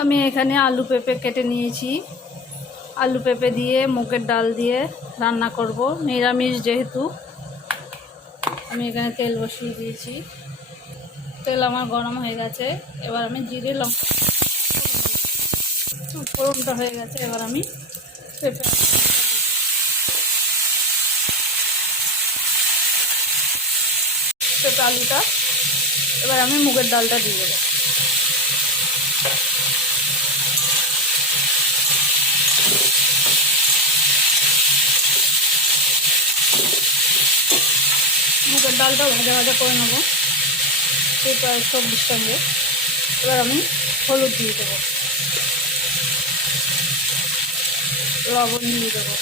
আমি এখানে আলু পেঁপে কেটে নিয়েছি। আলু পেঁপে দিয়ে মুগের ডাল দিয়ে রান্না করব, নিরামিষ যেহেতু। আমি এখানে তেল বসিয়ে দিয়েছি। তেল আমার গরম হয়ে গেছে। এবার আমি জিরে লঙ্কা ফোড়নটা হয়ে গেছে। এবার আমি পেঁপে আলুটা, এবার আমি মুগের ডালটা দিয়ে দেবো। মুগের ডালটা ভাজা ভাজা করে নেবো পেঁপে সবজির সঙ্গে। এবার আমি হলুদ দিয়ে দেবো, লবণ দিয়ে দেবো,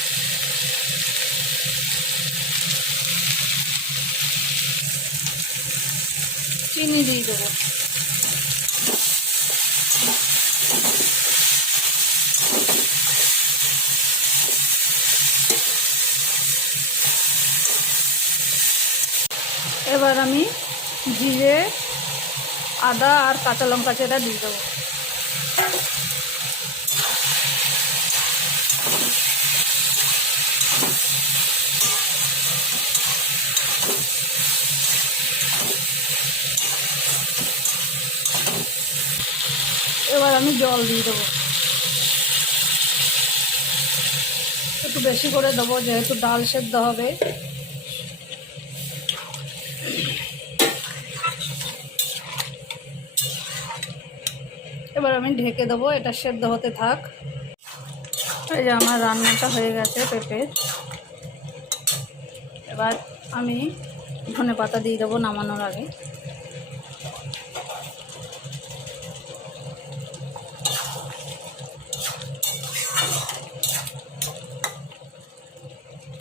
চিনি দিয়ে দেবো। এবার আমি জিরে, আদা আর কাঁচা লঙ্কা চেরা দিয়ে দেবো। এবার আমি জল দিয়ে দেবো, একটু বেশি করে দেবো যেহেতু ডাল সেদ্ধ হবে। এবার আমি ঢেকে দেবো, এটা সেদ্ধ হতে থাক। এই যে আমার রান্নাটা হয়ে গেছে পেঁপে। এবার আমি ধনেপাতা দিয়ে দেবো নামানোর আগে।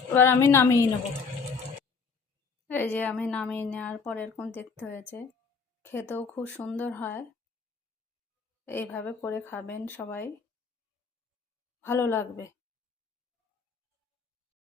এবার আমি নামিয়ে নেব। এই যে আমি নামিয়ে নেওয়ার পর এরকম দেখতে হয়েছে। খেতেও খুব সুন্দর হয়। এইভাবে করে খাবেন সবাই, ভালো লাগবে।